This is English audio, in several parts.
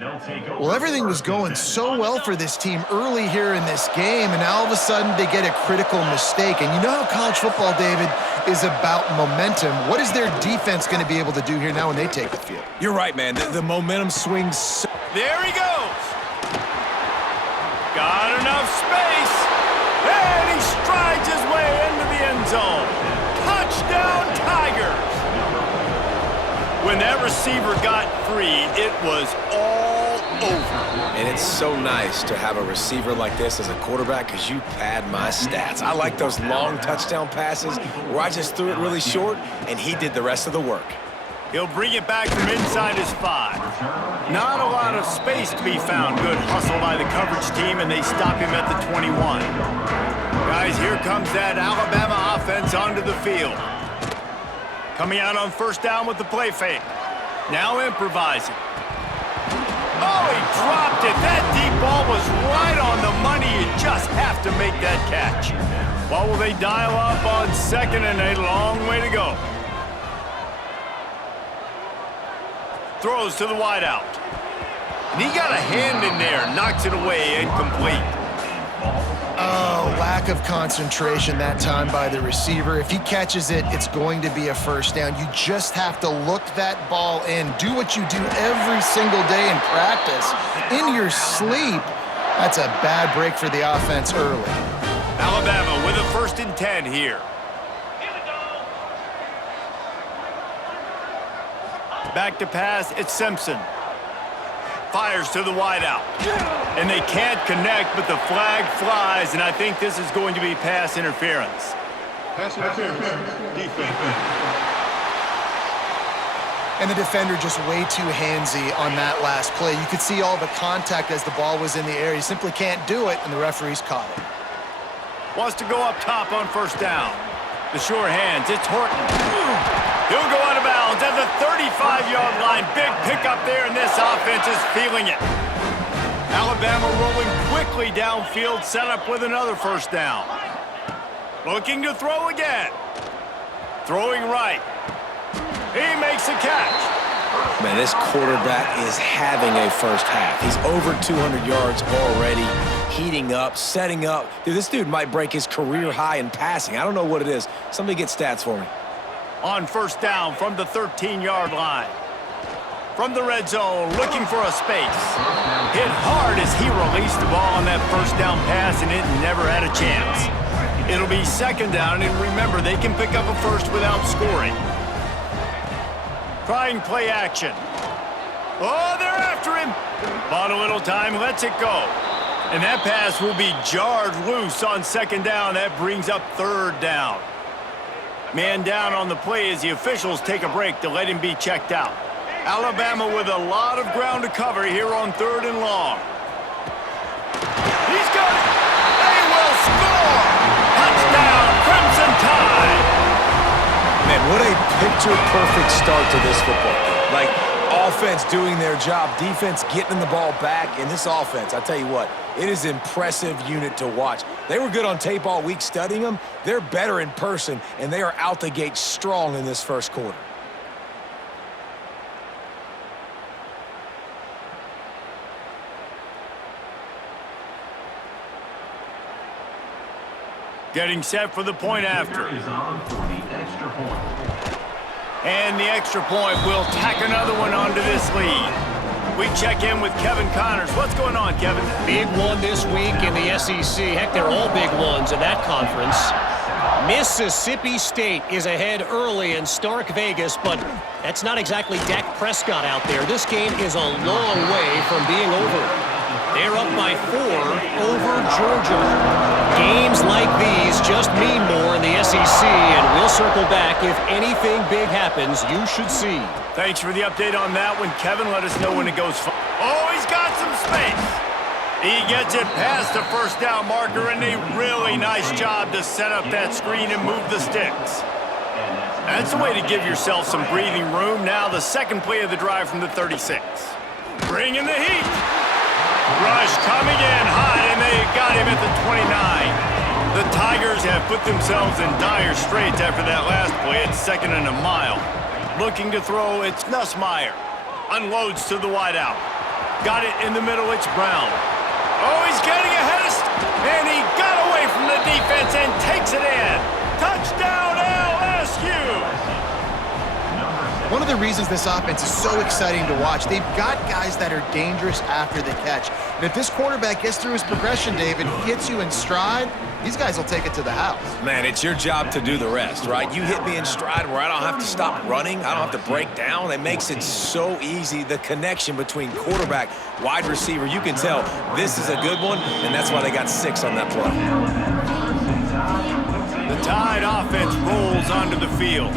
Well, everything was going so well for this team early here in this game, and now all of a sudden they get a critical mistake. And you know how college football, David, is about momentum. What is their defense going to be able to do here now when they take the field? You're right, man. The momentum swings. There he goes. Got enough space. And he strides his way into the end zone. Touchdown, Tigers. When that receiver got free, it was all over. And it's so nice to have a receiver like this as a quarterback because you pad my stats. I like those long touchdown passes where I just threw it really short and he did the rest of the work. He'll bring it back from inside his 5. Not a lot of space to be found. Good hustle by the coverage team, and they stop him at the 21. Guys, here comes that Alabama offense onto the field. Coming out on first down with the play fake. Now improvising. Oh, he dropped it. That deep ball was right on the money. You just have to make that catch. What will they dial up on 2nd and a long way to go? Throws to the wideout. And he got a hand in there. Knocks it away. Incomplete. Oh, lack of concentration that time by the receiver. If he catches it, it's going to be a first down. You just have to look that ball in. Do what you do every single day in practice. In your sleep. That's a bad break for the offense early. Alabama with a 1st and 10 here. Back to pass, it's Simpson. Fires to the wideout. And they can't connect, but the flag flies, and I think this is going to be pass interference. Pass interference. Defense. And the defender just way too handsy on that last play. You could see all the contact as the ball was in the air. He simply can't do it, and the referees caught it. Wants to go up top on first down. The sure hands, it's Horton. He'll go out of bounds at the 35-yard line. Big pickup there, and this offense is feeling it. Alabama rolling quickly downfield, set up with another first down. Looking to throw again. Throwing right. He makes a catch. Man, this quarterback is having a first half. He's over 200 yards already, heating up, setting up. Dude, this dude might break his career high in passing. I don't know what it is. Somebody get stats for me. On first down from the 13-yard line. From the red zone, looking for a space. Hit hard as he released the ball on that first down pass, and it never had a chance. It'll be 2nd down, and remember, they can pick up a first without scoring. Trying play action. Oh, they're after him. Bought a little time, lets it go. And that pass will be jarred loose on 2nd down. That brings up 3rd down. Man down on the play as the officials take a break to let him be checked out. Alabama with a lot of ground to cover here on 3rd and long. He's got it. They will score. Touchdown, Crimson Tide. Man, what a picture-perfect start to this football game. Like, offense doing their job, defense getting the ball back, and this offense, I tell you what, it is an impressive unit to watch. They were good on tape all week studying them. They're better in person, and they are out the gate strong in this first quarter. Getting set for the point after. And the extra point will tack another one onto this lead. We check in with Kevin Connors. What's going on, Kevin? Big one this week in the SEC. Heck, they're all big ones in that conference. Mississippi State is ahead early in Stark Vegas, but that's not exactly Dak Prescott out there. This game is a long way from being over. They're up by 4 over Georgia. Games like these just mean more in the SEC, and we'll circle back. If anything big happens, you should see. Thanks for the update on that one, Kevin. Let us know when it goes. Oh, he's got some space. He gets it past the first down marker, and a really nice job to set up that screen and move the sticks. That's the way to give yourself some breathing room. Now the second play of the drive from the 36. Bringing the heat. Rush coming in hot, and they got him at the 29. The Tigers have put themselves in dire straits after that last play. It's 2nd and a mile. Looking to throw, it's Nussmeier. Unloads to the wideout. Got it in the middle, it's Brown. Oh, he's getting ahead of... And he got away from the defense and takes it in. Touchdown, LSU! One of the reasons this offense is so exciting to watch, they've got guys that are dangerous after the catch. And if this quarterback gets through his progression, David, hits you in stride, these guys will take it to the house. Man, it's your job to do the rest, right? You hit me in stride where I don't have to stop running. I don't have to break down. It makes it so easy. The connection between quarterback, wide receiver, you can tell this is a good one, and that's why they got 6 on that play. The Tide offense rolls onto the field.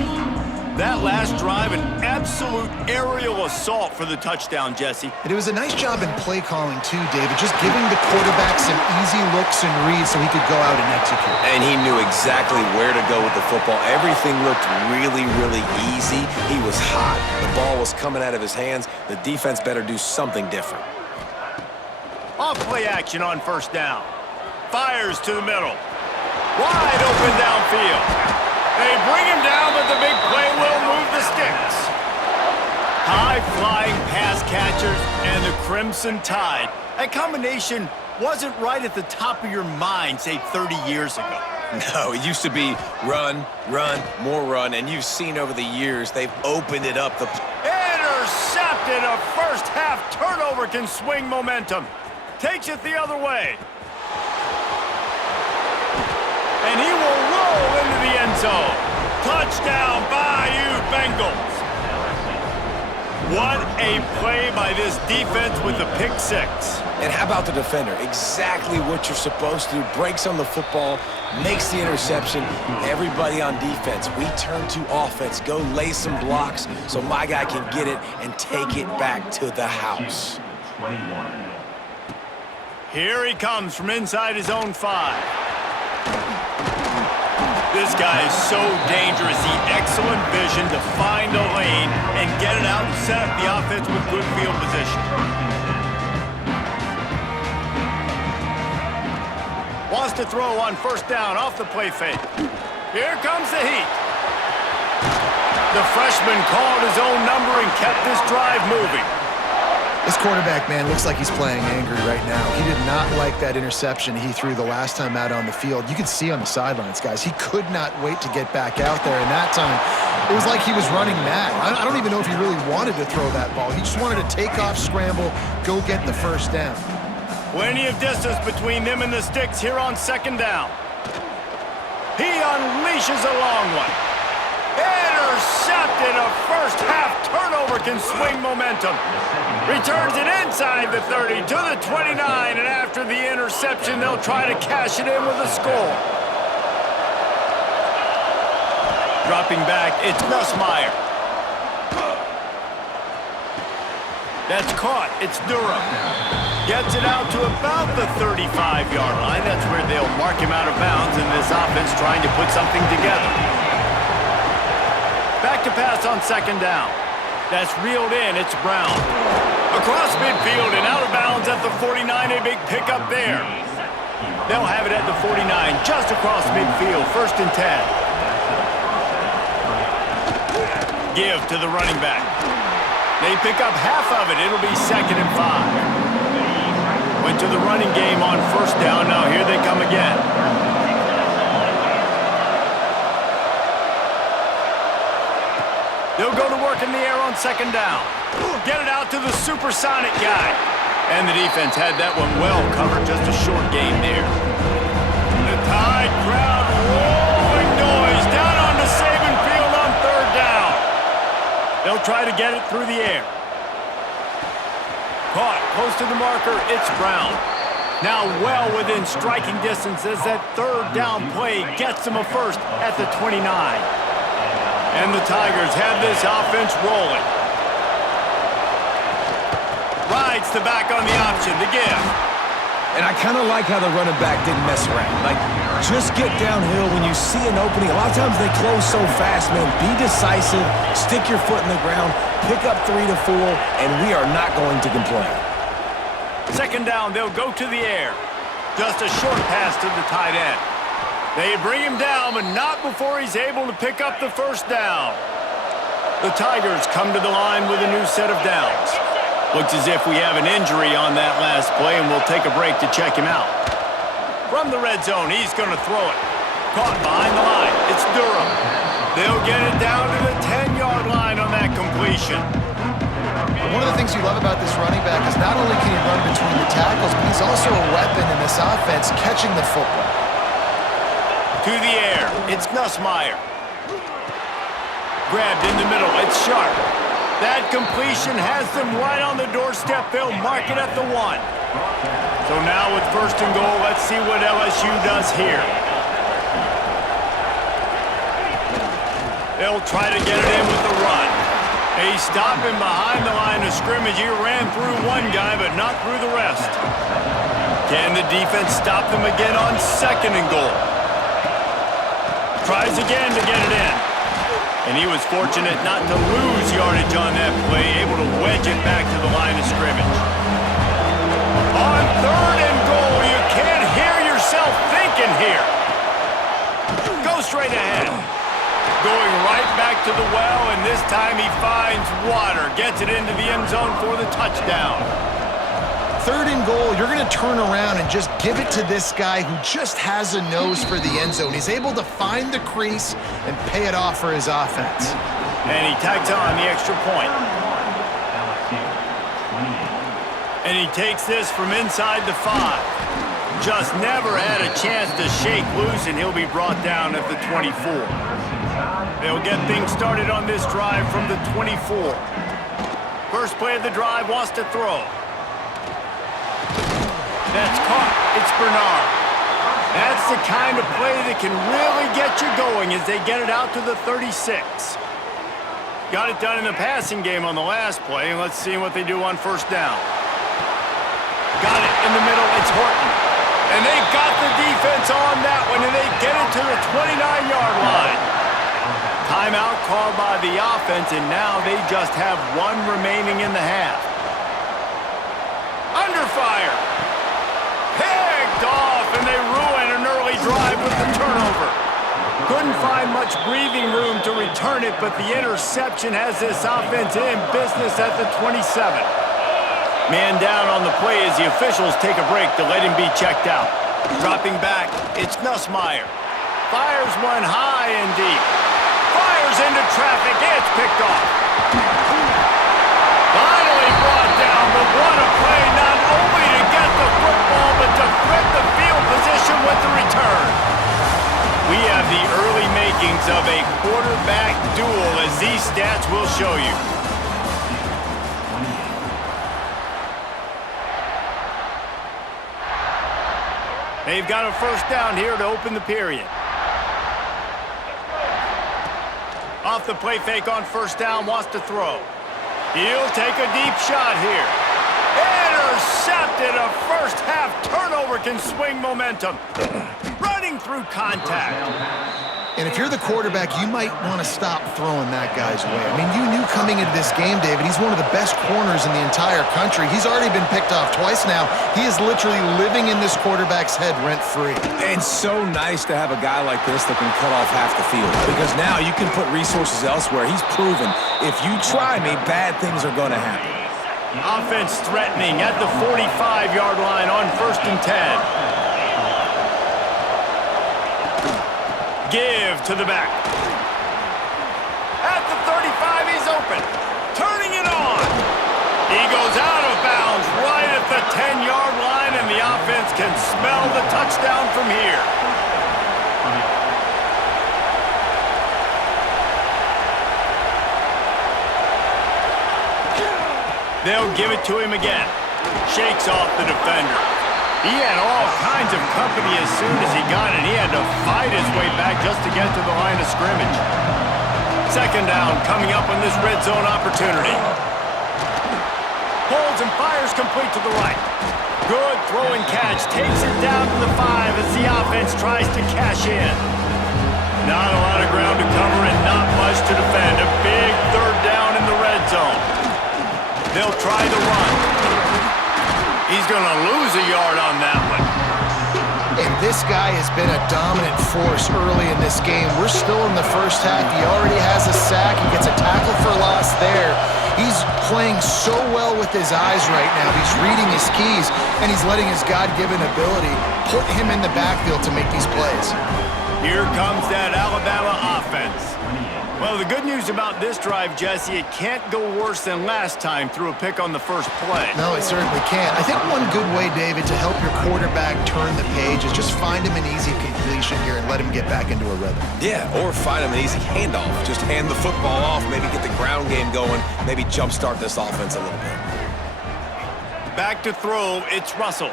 That last drive, an absolute aerial assault for the touchdown, Jesse. And it was a nice job in play calling too, David, just giving the quarterback some easy looks and reads so he could go out and execute. And he knew exactly where to go with the football. Everything looked really, really easy. He was hot. The ball was coming out of his hands. The defense better do something different. Off play action on first down. Fires to the middle. Wide open downfield. They bring him down, but the big play will move the sticks. High-flying pass catchers and the Crimson Tide. That combination wasn't right at the top of your mind, say, 30 years ago. No, it used to be run, run, more run, and you've seen over the years they've opened it up. Intercepted! A first-half turnover can swing momentum. Takes it the other way. And he will roll into the end zone. Touchdown, Bayou Bengals. What a play by this defense with the pick 6. And how about the defender? Exactly what you're supposed to do. Breaks on the football, makes the interception. Everybody on defense, we turn to offense. Go lay some blocks so my guy can get it and take it back to the house. Here he comes from inside his own 5. This guy is so dangerous. He excellent vision to find a lane and get it out and set up the offense with good field position. Wants to throw on first down off the play fake. Here comes the heat. The freshman called his own number and kept this drive moving. This quarterback, man, looks like he's playing angry right now. He did not like that interception he threw the last time out on the field. You could see on the sidelines, guys, he could not wait to get back out there. And that time, it was like he was running mad. I don't even know if he really wanted to throw that ball. He just wanted to take off, scramble, go get the first down. Plenty of distance between them and the sticks here on second down. He unleashes a long one. Intercepted. A first-half turnover can swing momentum. Returns it inside the 30 to the 29, and after the interception, they'll try to cash it in with a score. Dropping back, it's Nussmeier. That's caught. It's Durham. Gets it out to about the 35-yard line. That's where they'll mark him out of bounds, and this offense trying to put something together. Back to pass on second down. That's reeled in. It's Brown. Across midfield and out of bounds at the 49. A big pickup there. They'll have it at the 49, just across midfield. 1st and 10. Give to the running back. They pick up half of it. It'll be 2nd and 5. Went to the running game on first down. Now here they come again. They'll go to work in the air on second down. Get it out to the supersonic guy. And the defense had that one well covered. Just a short game there. The Tide crowd rolling noise down onto Saban Field on 3rd down. They'll try to get it through the air. Caught close to the marker. It's Brown. Now well within striking distance as that 3rd down play gets them a first at the 29. And the Tigers have this offense rolling. Rides the back on the option to give. And I kind of like how the running back didn't mess around. Like, just get downhill when you see an opening. A lot of times they close so fast, man. Be decisive, stick your foot in the ground, pick up 3 to 4, and we are not going to complain. Second down, they'll go to the air. Just a short pass to the tight end. They bring him down, but not before he's able to pick up the first down. The Tigers come to the line with a new set of downs. Looks as if we have an injury on that last play, and we'll take a break to check him out. From the red zone, he's going to throw it. Caught behind the line. It's Durham. They'll get it down to the 10-yard line on that completion. One of the things you love about this running back is not only can he run between the tackles, but he's also a weapon in this offense catching the football. To the air. It's Nussmeier. Grabbed in the middle. It's Sharp. That completion has them right on the doorstep. They'll mark it at the 1. So now with first and goal, let's see what LSU does here. They'll try to get it in with the run. They stop him behind the line of scrimmage. He ran through one guy, but not through the rest. Can the defense stop them again on second and goal? Tries again to get it in. And he was fortunate not to lose yardage on that play, able to wedge it back to the line of scrimmage. On third and goal, you can't hear yourself thinking here. Go straight ahead. Going right back to the well, and this time he finds water. Gets it into the end zone for the touchdown. Third and goal, you're going to turn around and just give it to this guy who just has a nose for the end zone. He's able to find the crease and pay it off for his offense. And he tags on the extra point. And he takes this from inside the 5. Just never had a chance to shake loose, and he'll be brought down at the 24. They'll get things started on this drive from the 24. First play of the drive, wants to throw. That's caught. It's Bernard. That's the kind of play that can really get you going as they get it out to the 36. Got it done in the passing game on the last play, and let's see what they do on first down. Got it in the middle. It's Horton. And they got the defense on that one, and they get it to the 29-yard line. Timeout called by the offense, and now they just have one remaining in the half. Under fire. Picked off, and they ruin an early drive with the turnover. Couldn't find much breathing room to return it, but the interception has this offense in business at the 27. Man down on the play as the officials take a break to let him be checked out. Dropping back, it's Nussmeier. Fires one high and deep. Fires into traffic, it's picked off. Finally brought down, but what a play, not only to get the football, but to thread the field position with the return. We have the early makings of a quarterback duel, as these stats will show you. They've got a first down here to open the period. Off the play fake on first down, wants to throw. He'll take a deep shot here. Intercepted. A first half turnover can swing momentum. Running through contact. And if you're the quarterback, you might want to stop throwing that guy's way. I mean, you knew coming into this game, David, he's one of the best corners in the entire country. He's already been picked off twice now. He is literally living in this quarterback's head rent-free. And so nice to have a guy like this that can cut off half the field, because now you can put resources elsewhere. He's proven if you try me, bad things are going to happen. Offense threatening at the 45-yard line on first and 10. Give to the back. At the 35, he's open. Turning it on. He goes out of bounds right at the 10-yard line, and the offense can smell the touchdown from here. They'll give it to him again. Shakes off the defender. He had all kinds of company as soon as he got it. He had to fight his way back just to get to the line of scrimmage. Second down coming up on this red zone opportunity. Holds and fires complete to the right. Good throw and catch. Takes it down to the 5 as the offense tries to cash in. Not a lot of ground to cover and not much to defend. A big third down in the red zone. They'll try the run. He's going to lose a yard on that one. And This guy has been a dominant force early in this game. We're still in the first half. He already has a sack. He gets a tackle for loss there. He's playing so well with his eyes right now. He's reading his keys, and he's letting his God-given ability put him in the backfield to make these plays. Here comes that Alabama offense. Well, the good news about this drive, Jesse, it can't go worse than last time through a pick on the first play. No, it certainly can't. I think one good way, David, to help your quarterback turn the page is just find him an easy completion here and let him get back into a rhythm. Yeah, or find him an easy handoff. Just hand the football off, maybe get the ground game going, maybe jumpstart this offense a little bit. Back to throw, it's Russell.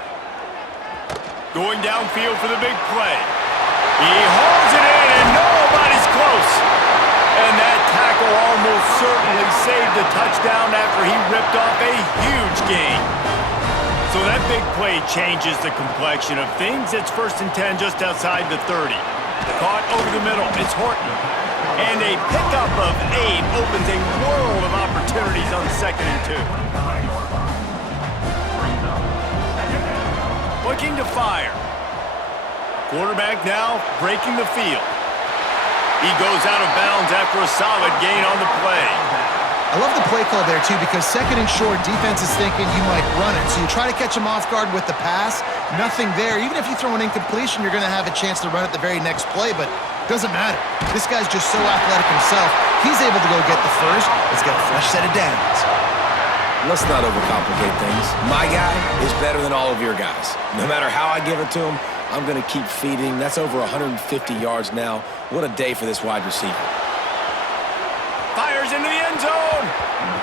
Going downfield for the big play. He holds it in, and nobody's close. And that tackle almost certainly saved the touchdown after he ripped off a huge gain. So that big play changes the complexion of things. It's 1st and 10 just outside the 30. Caught over the middle. It's Horton. And a pickup of 8 opens a world of opportunities on 2nd and 2. Looking to fire. Quarterback now breaking the field. He goes out of bounds after a solid gain on the play. I love the play call there, too, because 2nd and short, defense is thinking you might run it. So you try to catch him off guard with the pass. Nothing there. Even if you throw an incompletion, you're going to have a chance to run it the very next play, but it doesn't matter. This guy's just so athletic himself. He's able to go get the first. Let's get a fresh set of downs. Let's not overcomplicate things. My guy is better than all of your guys. No matter how I give it to him, I'm going to keep feeding. That's over 150 yards now. What a day for this wide receiver. Fires into the end zone.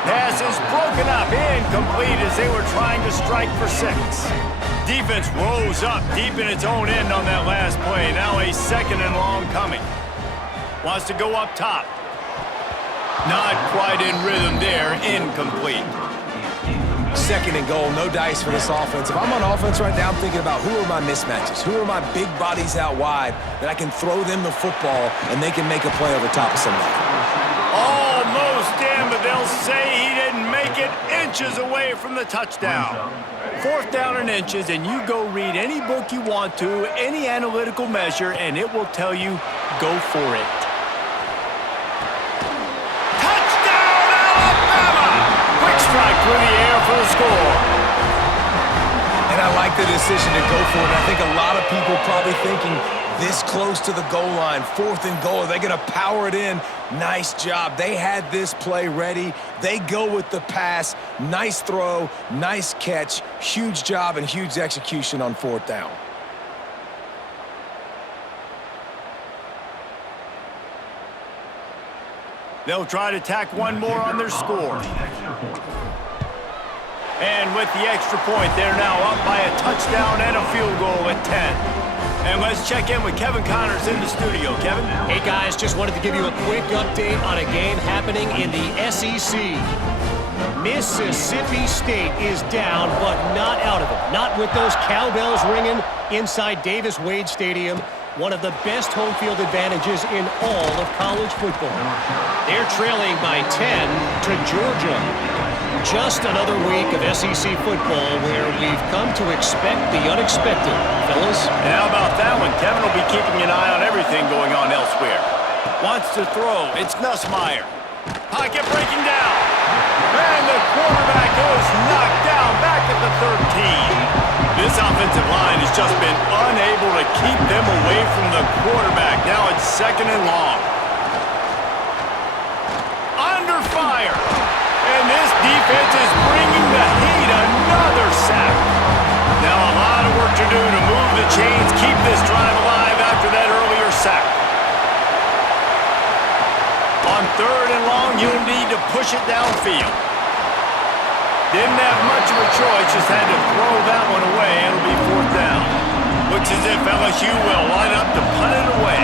Pass is broken up, incomplete as they were trying to strike for 6. Defense rose up deep in its own end on that last play. Now a 2nd and long coming. Wants to go up top. Not quite in rhythm there, incomplete. 2nd and goal, no dice for this offense. If I'm on offense right now, I'm thinking about who are my mismatches? Who are my big bodies out wide that I can throw them the football and they can make a play over top of somebody? Almost in, but they'll say he didn't make it inches away from the touchdown. 4th down and inches, and you go read any book you want to, any analytical measure, and it will tell you, go for it. Strike through the air for the score. And I like the decision to go for it. I think a lot of people probably thinking this close to the goal line, 4th and goal, are they going to power it in? Nice job. They had this play ready. They go with the pass. Nice throw, nice catch, huge job and huge execution on 4th down. They'll try to tack one more on their score. And with the extra point, they're now up by a touchdown and a field goal at 10. And let's check in with Kevin Connors in the studio. Kevin? Hey, guys, just wanted to give you a quick update on a game happening in the SEC. Mississippi State is down, but not out of it. Not with those cowbells ringing inside Davis-Wade Stadium. One of the best home field advantages in all of college football. They're trailing by 10 to Georgia. Just another week of SEC football where we've come to expect the unexpected, fellas. And how about that one? Kevin will be keeping an eye on everything going on elsewhere. Wants to throw. It's Nussmeier. Pocket breaking down. And the quarterback goes knocked down back at the 13. This offensive line has just been unable to keep them away from the quarterback. Now it's 2nd and long. Under fire. And this defense is bringing the heat. Another sack. Now a lot of work to do to move the chains, keep this drive alive after that earlier sack. On 3rd and long, you'll need to push it downfield. Didn't have much of a choice, just had to throw that one away. It'll be 4th down. Looks as if LSU will line up to punt it away.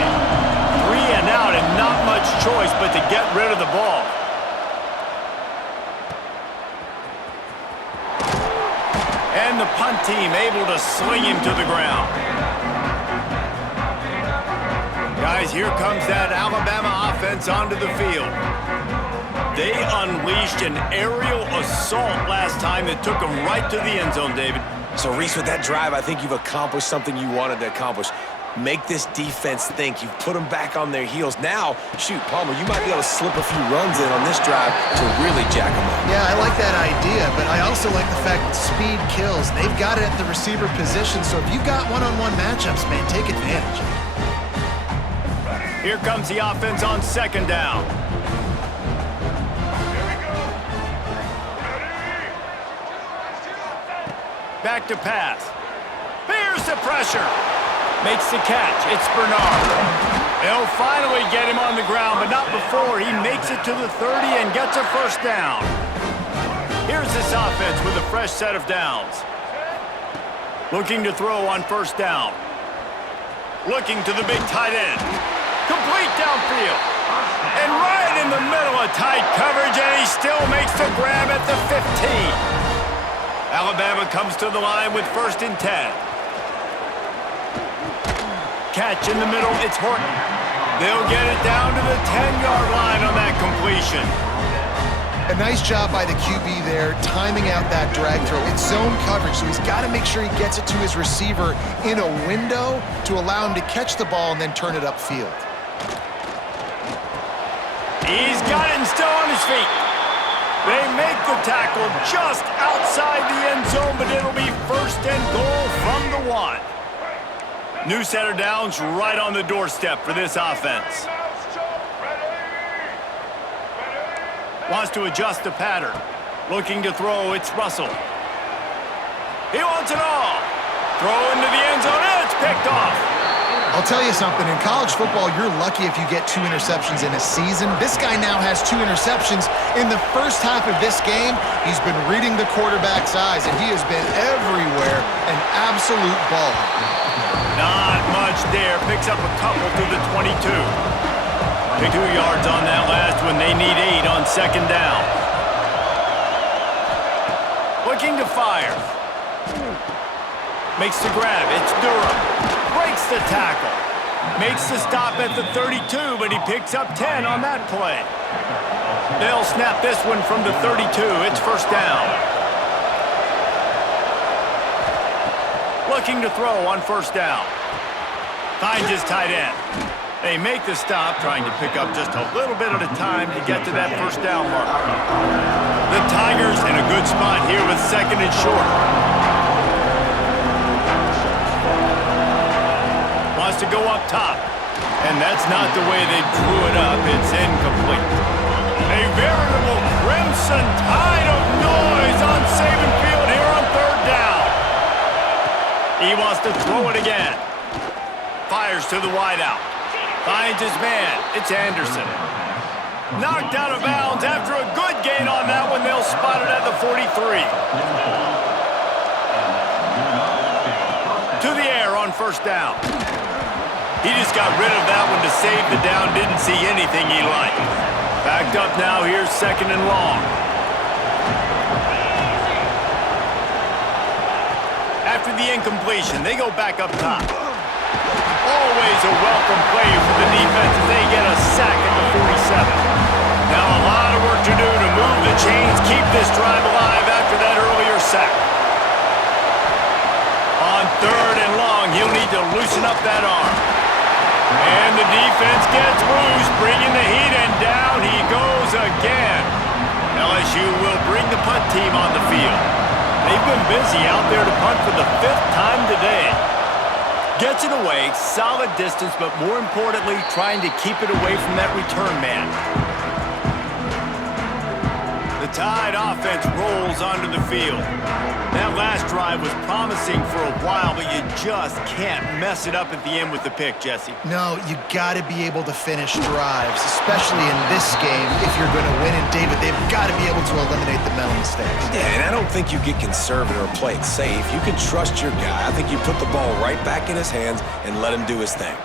3 and out and not much choice but to get rid of the ball. And the punt team able to sling him to the ground. Guys, here comes that Alabama offense onto the field. They unleashed an aerial assault last time that took them right to the end zone, David. So, Reese, with that drive, I think you've accomplished something you wanted to accomplish. Make this defense think. You've put them back on their heels. Now, shoot, Palmer, you might be able to slip a few runs in on this drive to really jack them up. Yeah, I like that idea, but I also like the fact that speed kills. They've got it at the receiver position, so if you've got one-on-one matchups, man, take advantage. Here comes the offense on second down. Back to pass. Here's the pressure. Makes the catch. It's Bernard. They'll finally get him on the ground, but not before he makes it to the 30 and gets a first down. Here's this offense with a fresh set of downs. Looking to throw on first down. Looking to the big tight end. Complete downfield. And right in the middle of tight coverage, and he still makes the grab at the 15. Alabama comes to the line with 1st and 10. Catch in the middle, it's Horton. They'll get it down to the 10-yard line on that completion. A nice job by the QB there, timing out that drag throw. It's zone coverage, so he's got to make sure he gets it to his receiver in a window to allow him to catch the ball and then turn it upfield. He's got it and still on his feet. They make the tackle just outside the end zone, but it'll be 1st and goal from the 1. New set of downs right on the doorstep for this offense. Wants to adjust the pattern. Looking to throw, it's Russell. He wants it all. Throw into the end zone, and it's picked off. I'll tell you something, in college football, you're lucky if you get 2 interceptions in a season. This guy now has 2 interceptions. In the first half of this game, he's been reading the quarterback's eyes, and he has been everywhere, an absolute ball. Not much there. Picks up a couple to the 22. Pick 2 yards on that last one. They need 8 on second down. Looking to fire. Makes the grab. It's Durham. Breaks the tackle. Makes the stop at the 32, but he picks up 10 on that play. They'll snap this one from the 32. It's 1st down. Looking to throw on 1st down. Finds his tight end. They make the stop, trying to pick up just a little bit at a time to get to that 1st down marker. The Tigers in a good spot here with 2nd and short. Wants to go up top. And that's not the way they drew it up. It's incomplete. A veritable crimson tide of noise on Saban Field here on 3rd down. He wants to throw it again. Fires to the wideout. Finds his man. It's Anderson. Knocked out of bounds after a good gain on that one. They'll spot it at the 43. To the air on 1st down. He just got rid of that one to save the down. Didn't see anything he liked. Backed up now. Here's 2nd and long. After the incompletion, they go back up top. Always a welcome play for the defense as they get a sack at the 47. Now a lot of work to do to move the chains, keep this drive alive after that earlier sack. On 3rd and long, he'll need to loosen up that arm. And the defense gets loose, bringing the heat, and down he goes again. LSU will bring the punt team on the field. They've been busy out there to punt for the 5th time today. Gets it away, solid distance, but more importantly, trying to keep it away from that return man. The Tide offense rolls onto the field. That last drive was promising for a while, but you just can't mess it up at the end with the pick, Jesse. No, you got to be able to finish drives, especially in this game if you're going to win. And David, they've got to be able to eliminate the mental mistakes. Yeah, and I don't think you get conservative or play it safe. You can trust your guy. I think you put the ball right back in his hands and let him do his thing.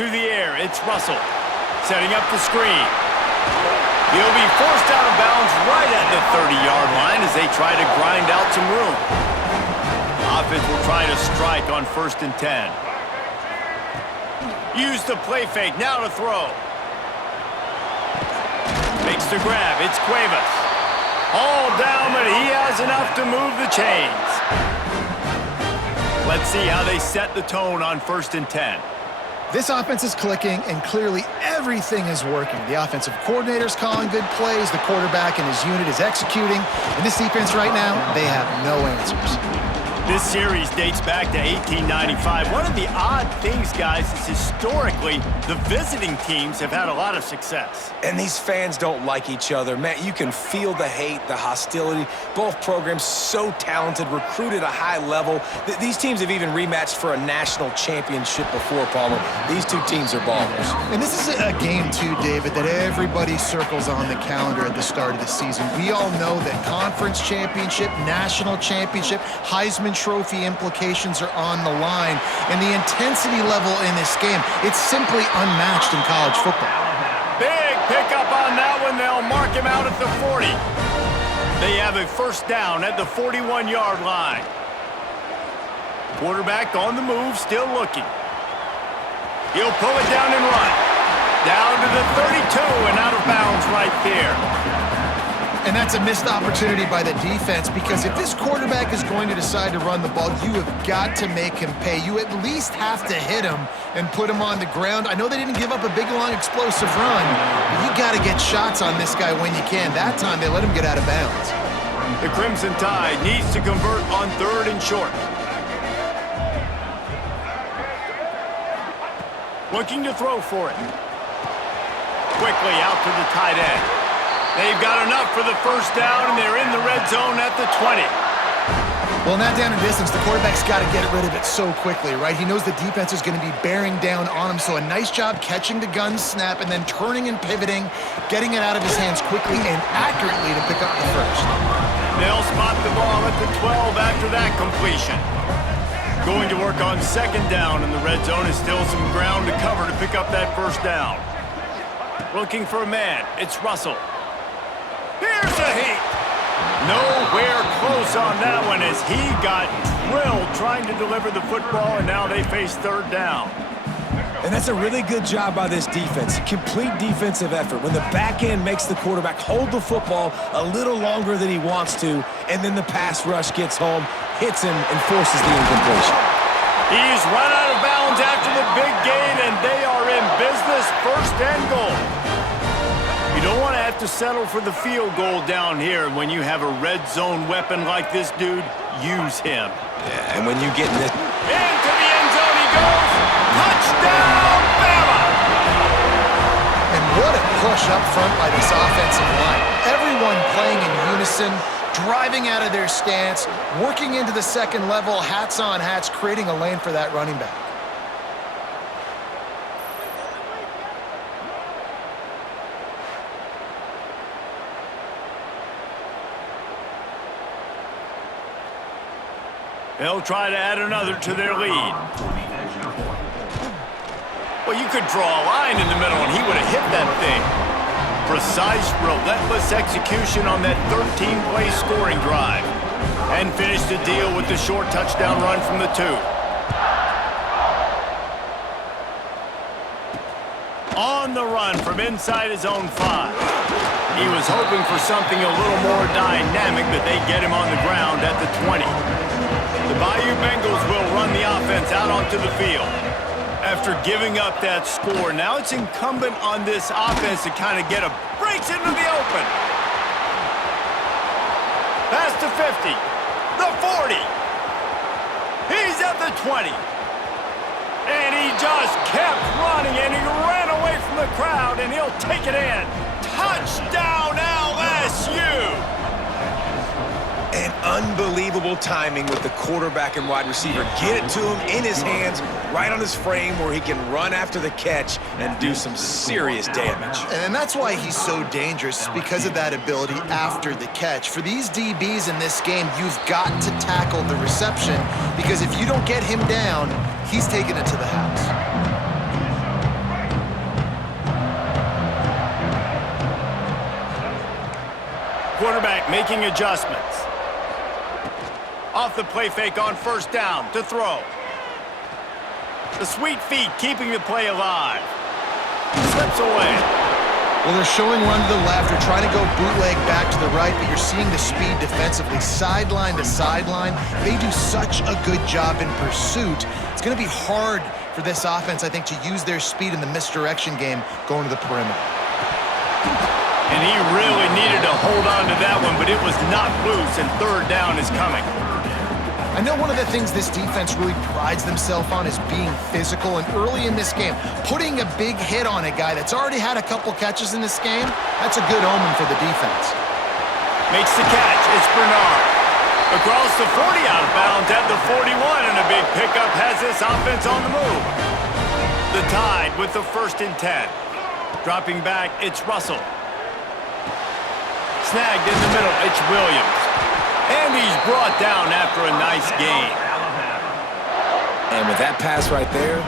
To the air, it's Russell. Setting up the screen. He'll be forced out of bounds right at the 30-yard line as they try to grind out some room. Offense will try to strike on 1st and 10. Use the play fake, now to throw. makes the grab. It's Cuevas. All down, but he has enough to move the chains. Let's see how they set the tone on 1st and 10. This offense is clicking, and clearly everything is working. The offensive coordinator's calling good plays. The quarterback and his unit is executing. And this defense right now, they have no answers. This series dates back to 1895. One of the odd things, guys, is historically the visiting teams have had a lot of success. And these fans don't like each other. Man, you can feel the hate, the hostility. Both programs so talented, recruited at a high level. These teams have even rematched for a national championship before, Palmer. These two teams are ballers. And this is a game, too, David, that everybody circles on the calendar at the start of the season. We all know that conference championship, national championship, Heisman Trophy implications are on the line. And the intensity level in this game, it's simply unmatched in college football. Big pickup on that one. They'll mark him out at the 40. They have a first down at the 41-yard line. Quarterback on the move, still looking. He'll pull it down and run. Down to the 32 and out of bounds right there. And that's a missed opportunity by the defense, because if this quarterback is going to decide to run the ball, you have got to make him pay. You at least have to hit him and put him on the ground. I know they didn't give up a big, long, explosive run, but you got to get shots on this guy when you can. That time, they let him get out of bounds. The Crimson Tide needs to convert on 3rd and short. Looking to throw for it. Quickly out to the tight end. They've got enough for the first down, and they're in the red zone at the 20. Well, in that down and distance, the quarterback's got to get rid of it so quickly, right? He knows the defense is going to be bearing down on him, so a nice job catching the gun snap and then turning and pivoting, getting it out of his hands quickly and accurately to pick up the first. They'll spot the ball at the 12 after that completion. Going to work on 2nd down, and the red zone is still some ground to cover to pick up that first down. Looking for a man. It's Russell. Here's a heat. Nowhere close on that one as he got drilled trying to deliver the football, and now they face 3rd down. And that's a really good job by this defense. Complete defensive effort. When the back end makes the quarterback hold the football a little longer than he wants to, and then the pass rush gets home, hits him, and forces the incompletion. He's run out of bounds after the big gain, and they are in business. 1st and goal. You don't want to have to settle for the field goal down here. When you have a red zone weapon like this dude, use him. Yeah, and when you get in this... Into the end zone he goes. Touchdown, Bama! And what a push up front by this offensive line. Everyone playing in unison, driving out of their stance, working into the 2nd level, hats on hats, creating a lane for that running back. They'll try to add another to their lead. Well, you could draw a line in the middle, and he would have hit that thing. Precise, relentless execution on that 13-play scoring drive. And finished the deal with the short touchdown run from the 2. On the run from inside his own 5. He was hoping for something a little more dynamic, but they get him on the ground at the 20. The Bayou Bengals will run the offense out onto the field. After giving up that score, now it's incumbent on this offense to kind of get a breaks into the open. Pass to 50, the 40. He's at the 20. And he just kept running, and he ran away from the crowd, and he'll take it in. Touchdown, LSU! And unbelievable timing with the quarterback and wide receiver. Get it to him in his hands, right on his frame where he can run after the catch and do some serious damage. And that's why he's so dangerous, because of that ability after the catch. For these DBs in this game, you've got to tackle the reception, because if you don't get him down, he's taking it to the house. Quarterback making adjustments. Off the play fake on 1st down to throw. The sweet feet keeping the play alive. Slips away. Well, they're showing run to the left. They're trying to go bootleg back to the right, but you're seeing the speed defensively, sideline to sideline. They do such a good job in pursuit. It's going to be hard for this offense, I think, to use their speed in the misdirection game going to the perimeter. And he really needed to hold on to that one, but it was not loose, and third down is coming. I know one of the things this defense really prides themselves on is being physical, and early in this game, putting a big hit on a guy that's already had a couple catches in this game, that's a good omen for the defense. Makes the catch. It's Bernard. Across the 40 out of bounds at the 41, and a big pickup has this offense on the move. The Tide with the 1st and 10. Dropping back, it's Russell. Snagged in the middle, it's Williams. And he's brought down after a nice gain. And with that pass right there,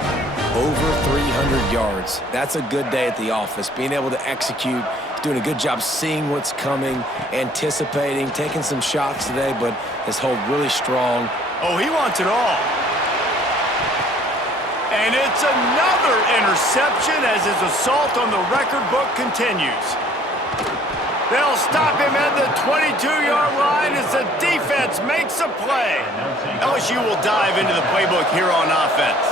over 300 yards. That's a good day at the office. Being able to execute, doing a good job seeing what's coming, anticipating, taking some shots today, but his hold really strong. Oh, he wants it all. And it's another interception as his assault on the record book continues. They'll stop him at the 22-yard line as the defense makes a play. LSU will dive into the playbook here on offense.